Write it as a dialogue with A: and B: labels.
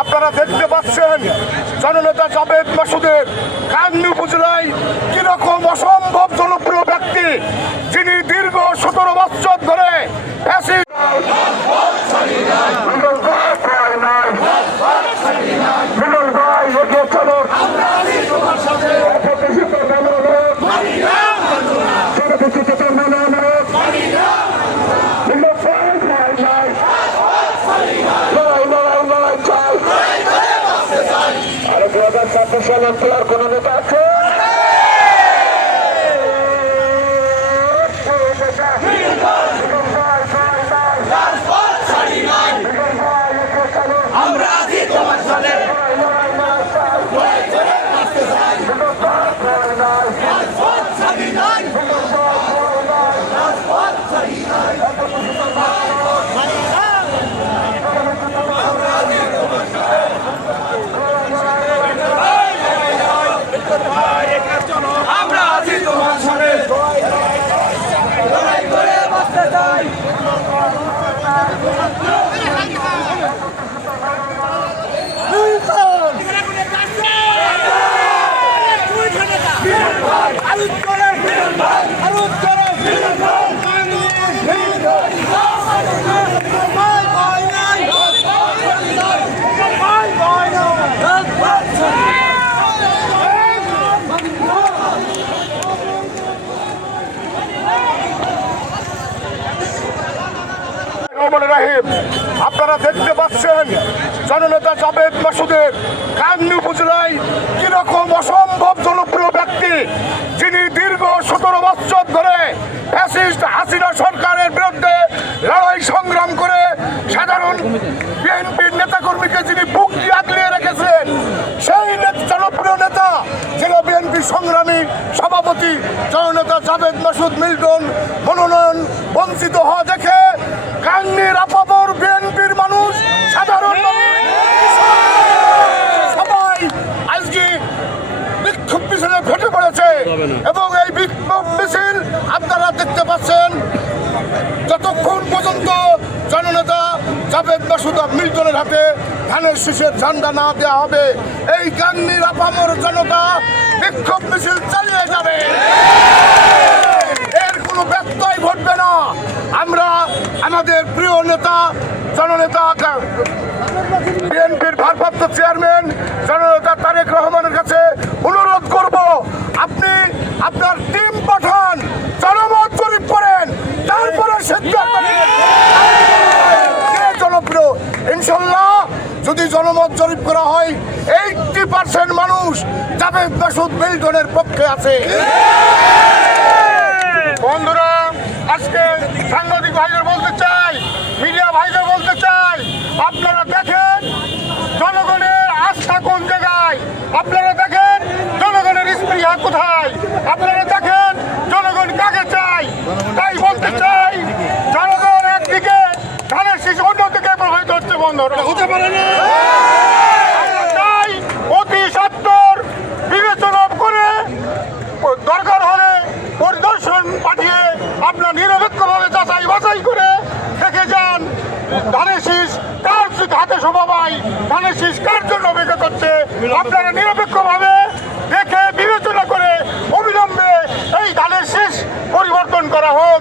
A: আপনারা দেখতে পাচ্ছেন, জননেতা জাবেদ মাসুদের কান্দি উপজেলায় কীরকম অসম্ভব জনপ্রিয় ব্যক্তি, যিনি দীর্ঘ সতেরো বছর ধরে হাজার ছাব্বিশ কি আর কোন নেতা আছে? আপনারা দেখতে পাচ্ছেন জননেতা জাভেদ মাসুদের কান্দি উপজেলায় কীরকম অসম্ভব জনপ্রিয় যিনি দীর্ঘ সতেরো বছর ধরে ফ্যাসিস্ট হাসিনা সরকারের বিরুদ্ধে লড়াই সংগ্রাম করে সাধারণ বিএনপির নেতাকর্মীকে যিনি বুক দিয়ে আগলিয়ে রেখেছেন সেই জনপ্রিয় নেতা জেলা বিএনপি সংগ্রামী সভাপতি জননেতা জাভেদ মাসুদ মিল্টন, মনোনয়ন বঞ্চিত হওয়া দেখে কান্নির আপাবর বিএনপির মানুষ সাধারণ মানুষ সবাই আজকে বিক্ষোভ মিছিলে ফেটে পড়েছে এবং এই বিক্ষোভ মিছিল আপনারা দেখতে পাচ্ছেন। যতক্ষণ পর্যন্ত জননেতা জাভেদ মাসুদ মিল্টনের হাতে ধানের শীষের ঝান্ডা না দেওয়া হবে, এই গান্নির আপামর জনতা বিক্ষোভ মিছিল চালিয়ে যাবে। এর কোনো ব্যত্যয় ঘটবে না। আমরা আমাদের প্রিয় নেতা, জননেতা যদি জনমত জরিপ করা হয় এইটটি পার্সেন্ট মানুষ জাভেদ মাসুদ মিল্টনের পক্ষে আছে। শীষ কার জন্য অপেক্ষা করছে? আপনারা নিরপেক্ষভাবে দেখে বিবেচনা করে অবিলম্বে এই ধানের শেষ পরিবর্তন করা হোক।